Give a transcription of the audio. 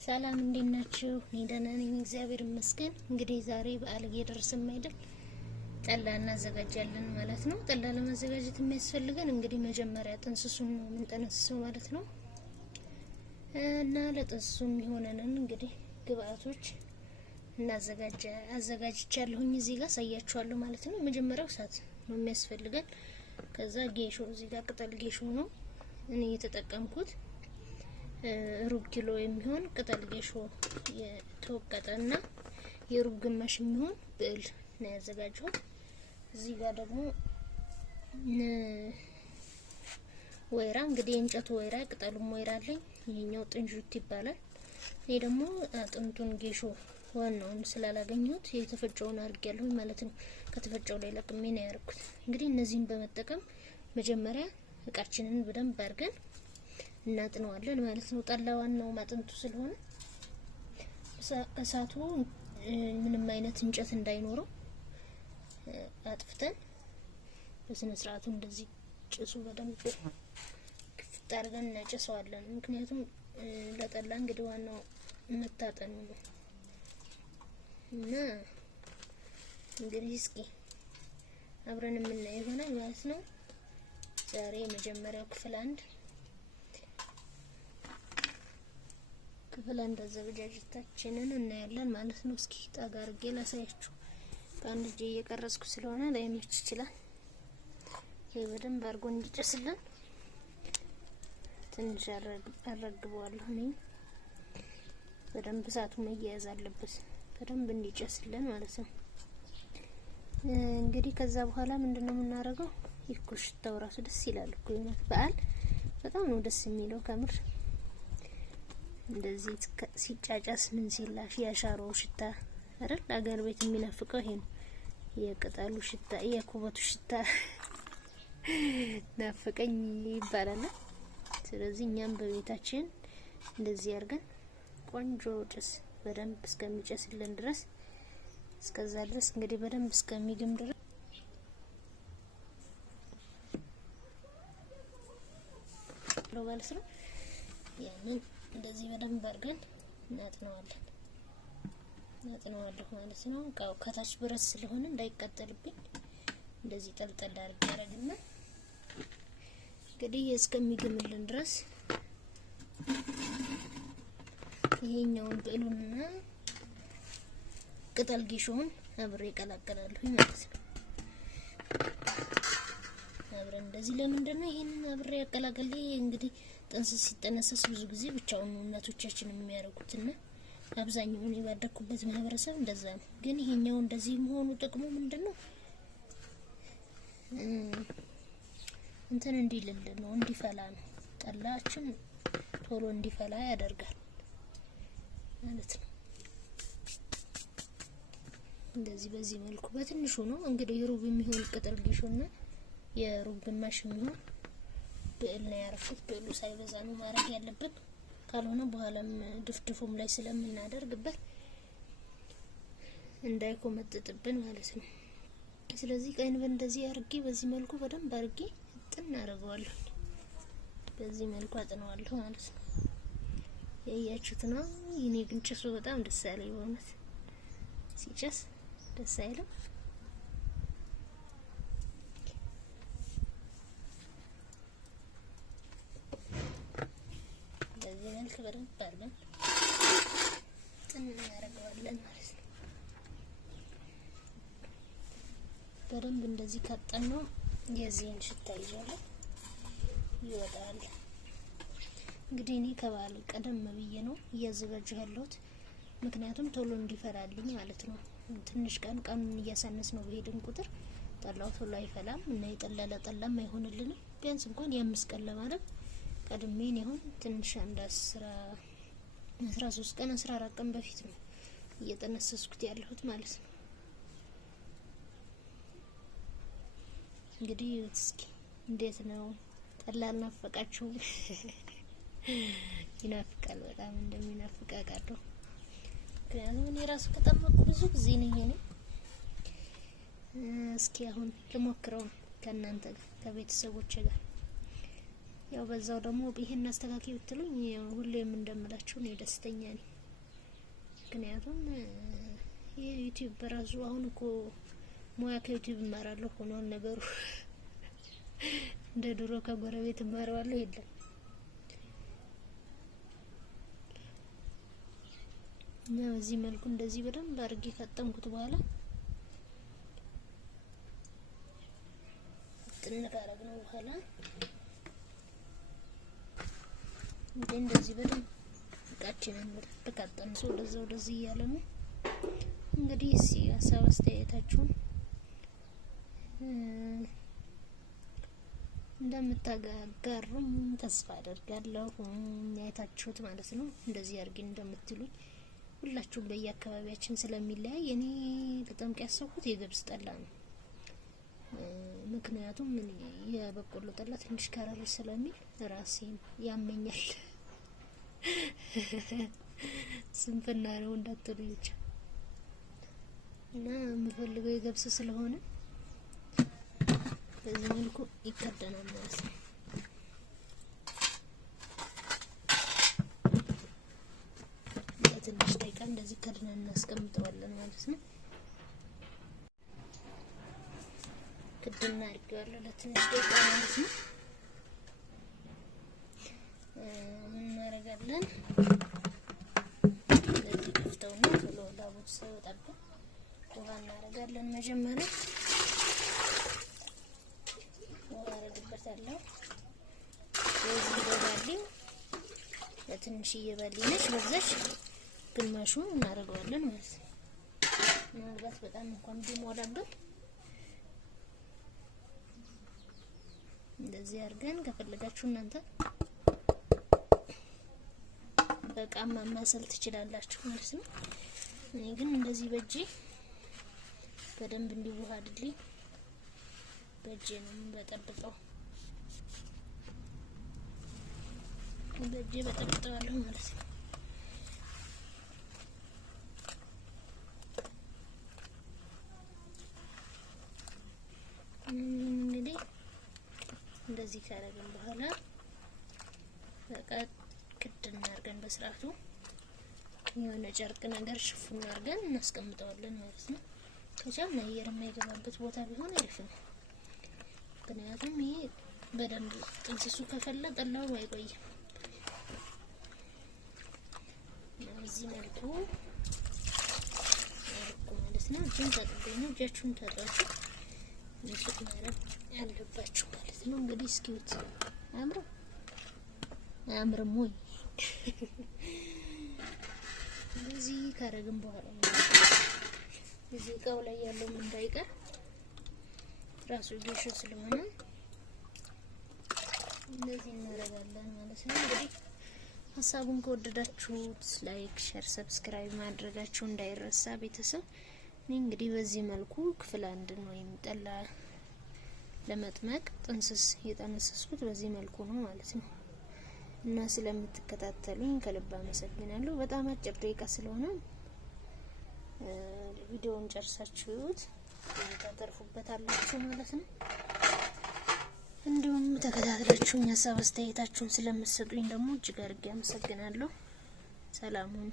ሰላም እንዴት ናችሁ? እኔ ደህና ነኝ እግዚአብሔር ይመስገን። እንግዲህ ዛሬ በዓል እየደረሰ አይደል? ጠላ እናዘጋጃለን ማለት ነው። ጠላ ለማዘጋጀት የሚያስፈልገን እንግዲህ መጀመሪያ ጥንስሱን ነው የምንጠነስሰው ማለት ነው። እና ለጥንስሱ የሚሆነንን እንግዲህ ግብአቶች አዘጋጅቻለሁኝ እዚህ ጋር ሳያችኋለሁ ማለት ነው። መጀመሪያው እሳት ነው የሚያስፈልገን። ከዛ ጌሾ እዚህ ጋር ቅጠል ጌሾ ነው እኔ የተጠቀምኩት። ሩብ ኪሎ የሚሆን ቅጠል ጌሾ የተወቀጠና የሩብ ግማሽ የሚሆን ብዕል ነው ያዘጋጀሁት። እዚህ ጋር ደግሞ ወይራ እንግዲህ የእንጨቱ ወይራ ቅጠሉም ወይራ አለኝ። ይሄኛው ጥንጁት ይባላል። ይሄ ደግሞ አጥንቱን ጌሾ ዋናውን ስላላገኘሁት የተፈጨውን አድርጌያለሁ ማለት ነው። ከተፈጨው ላይ ለቅሜ ነው ያደረኩት። እንግዲህ እነዚህን በመጠቀም መጀመሪያ እቃችንን በደንብ አድርገን እናጥነዋለን ማለት ነው። ጠላ ዋናው አጥንቱ ስለሆነ እሳቱ ምንም አይነት እንጨት እንዳይኖረው አጥፍተን በስነ ስርዓቱ እንደዚህ ጭሱ በደንብ ክፍት አድርገን እናጨሰዋለን። ምክንያቱም ለጠላ እንግዲህ ዋናው መታጠኑ ነው እና እንግዲህ እስኪ አብረን የምናየው ይሆናል ማለት ነው። ዛሬ የመጀመሪያው ክፍል አንድ አዘገጃጀታችንን እናያለን ማለት ነው። እስኪ ጠጋ አድርጌ ላሳያችሁ። በአንድ እጄ እየቀረጽኩ ስለሆነ ላይመች ይችላል። ይሄ በደንብ አድርጎ እንዲጨስልን ትንሽ አረግበዋለሁ። እኔ በደንብ እሳቱ መያያዝ አለበት በደንብ እንዲጨስልን ማለት ነው። እንግዲህ ከዛ በኋላ ምንድነው የምናደርገው? ይኩ ሽታው ራሱ ደስ ይላል እኮ በዓል በጣም ነው ደስ የሚለው ከምር። እንደዚህ ሲጫጫስ ምን ሲላሽ ያሻሮ ሽታ አይደል? አገር ቤት የሚናፍቀው ይሄ ነው። የቅጠሉ ሽታ የኩበቱ ሽታ ናፈቀኝ ይባላል። ስለዚህ እኛም በቤታችን እንደዚህ አድርገን ቆንጆ ጭስ በደንብ እስከሚጨስልን ድረስ እስከዛ ድረስ እንግዲህ በደንብ እስከሚግም ድረስ ነው ማለት ነው። ያንን እንደዚህ በደንብ አድርገን እናጥነዋለሁ ማለት ነው። እቃው ከታች ብረት ስለሆነ እንዳይቃጠልብኝ እንደዚህ ጠልጠል አድርጌ ያረግና እንግዲህ እስከሚግምልን ድረስ ይሄኛውን ብዕሉንና ቅጠል ጌሾውን አብሬ ቀላቀላለሁ ማለት ነው። አብረን እንደዚህ ለምንድነው ይሄንን አብሬ ያቀላቀል? እንግዲህ ጥንስስ ሲጠነሰስ ብዙ ጊዜ ብቻውን እናቶቻችን የሚያደርጉትና አብዛኛው እኔ ባደኩበት ማህበረሰብ እንደዛ ነው። ግን ይሄኛው እንደዚህ መሆኑ ጥቅሙ ምንድነው? እንትን እንዲልልን ነው፣ እንዲፈላ ነው። ጠላችን ቶሎ እንዲፈላ ያደርጋል ማለት ነው። እንደዚህ በዚህ መልኩ በትንሹ ነው እንግዲህ የሩብ የሚሆን ቅጠል ጌሾና የሩብ ግማሽ የሚሆን ብዕል ነው ያረኩት። ብዕሉ ሳይበዛ ነው ማድረግ ያለብን፣ ካልሆነ በኋላም ድፍድፉም ላይ ስለምናደርግበት እንዳይኮመጥጥብን ማለት ነው። ስለዚህ ቀይን እንደዚህ አርጌ በዚህ መልኩ በደንብ አርጌ ጥና አረጋለሁ። በዚህ መልኩ አጥነዋለሁ ማለት ነው። ያያችሁት ነው። የኔ ግን ጭሱ በጣም ደስ ያለኝ በእውነት ሲጨስ ደስ አይልም? በዚህ መልኩ በደንብ አድርገን ጥና እናደርገዋለን ማለት ነው። በደንብ እንደዚህ ካጠነው የዚህን ሽታ ይወጣል። እንግዲህ እኔ ከበዓል ቀደም ብዬ ነው እያዘጋጀሁ ያለሁት፣ ምክንያቱም ቶሎ እንዲፈላልኝ ማለት ነው። ትንሽ ቀኑን እያሳነስ ነው በሄድን ቁጥር ጠላው ቶሎ አይፈላም እና የጠላለ ጠላም አይሆንልንም። ቢያንስ እንኳን የ5 ቀን ለማለት ቀድሜ ነው ትንሽ አንድ 13 ቀን 14 ቀን በፊት ነው እየጠነሰስኩት ያለሁት ማለት ነው። እንግዲህ እስኪ እንዴት ነው ጠላ ናፈቃችሁ? ይናፍቃል፣ በጣም እንደሚናፍቅ አውቃለሁ። ምክንያቱም እኔ ራሱ ከጠመቁ ብዙ ጊዜ ነኝ እኔ። እስኪ አሁን ልሞክረው ከእናንተ ጋር ከቤተሰቦቼ ጋር ያው በዛው ደግሞ ይሄን አስተካክይ ብትሉኝ ሁሌም እንደምላችሁ ነው ደስተኛ ነኝ። ምክንያቱም የዩቲዩብ በራሱ አሁን እኮ ሙያ ከዩቲዩብ እማራለሁ ሆኗል ነገሩ። እንደ ድሮ ከጎረቤት እማራለሁ የለም። እና በዚህ መልኩ እንደዚህ በደንብ አድርጌ ካጠምኩት በኋላ ጥንቃረግነው በኋላ እንደዚህ በደንብ እቃችንን በቃጠም ሰው ወደዚህ እያለ ነው እንግዲህ። ሀሳብ አስተያየታችሁን እንደምታጋሩኝ ተስፋ አደርጋለሁ። አይታችሁት ማለት ነው እንደዚህ አድርጌ እንደምትሉኝ ሁላችሁም በየአካባቢያችን ስለሚለያይ እኔ ልጠምቅ ያሰብኩት የገብስ ጠላ ነው። ምክንያቱም የበቆሎ ጠላ ትንሽ ከረር ስለሚል ራሴን ያመኛል። ስንፍና ነው እንዳትሉ ብቻ እና የምፈልገው የገብስ ስለሆነ በዚህ መልኩ ይከደናል ማለት ነው። ለትንሽ ደቂቃ እንደዚህ ከድነን እናስቀምጠዋለን ማለት ነው። ክድና አድርጌዋለሁ ለትንሽ ደቂቃ ማለት ነው። ምን እናደርጋለን? ለዚህ ከፍተውና ቶሎ ላቦት ሳይወጣብን ውሃ እናደርጋለን መጀመሪያ አደርግበታለሁ። በዚህ በባሊ ለትንሽዬ ባሊ ነች፣ በዛች ግማሹ እናደርገዋለን ማለት ነው። ምናልባት በጣም እንኳን ቢሞላብን እንደዚህ አድርገን ከፈለጋችሁ እናንተ በቃ ማማሰል ትችላላችሁ ማለት ነው። እኔ ግን እንደዚህ በእጄ በደንብ እንዲዋሃድልኝ በእጄ ነው በጠብጠው በእጄ በጠብጠዋለሁ ማለት ነው። እንግዲህ እንደዚህ ካደረግን በኋላ በቃ ክድና አድርገን በስርዓቱ የሆነ ጨርቅ ነገር ሽፉን አድርገን እናስቀምጠዋለን ማለት ነው። ከቻልን አየር የማይገባበት ቦታ ቢሆን አሪፍ ነው። ምክንያቱም ይሄ በደንብ ጥንስሱ ከፈለ ጠላው አይቆይም። በዚህ መልኩ ማለት ነው። እጃችሁን ታጥባችሁ ንጹህ ማድረግ ያለባችሁ ማለት ነው። እንግዲህ እስኪውት አያምርም ወይ? እንደዚህ ካረግን በኋላ እዚህ እቃው ላይ ያለው እንዳይቀር ራሱ ጌሾ ስለሆነ እንደዚህ እናደርጋለን ማለት ነው። እንግዲህ ሀሳቡን ከወደዳችሁት ላይክ፣ ሼር፣ ሰብስክራይብ ማድረጋችሁ እንዳይረሳ ቤተሰብ። እኔ እንግዲህ በዚህ መልኩ ክፍል አንድን ወይም ጠላ ለመጥመቅ ጥንስስ የጠነሰስኩት በዚህ መልኩ ነው ማለት ነው። እና ስለምትከታተሉኝ ከልብ አመሰግናለሁ። በጣም አጭር ደቂቃ ስለሆነ ቪዲዮውን ጨርሳችሁት ታተርፉበታላችሁ ማለት ነው። እንዲሁም ተከታትላችሁኝ ሀሳብ አስተያየታችሁን ስለምትሰጡኝ ደግሞ እጅግ አድርጌ አመሰግናለሁ። ሰላም ሁኑ።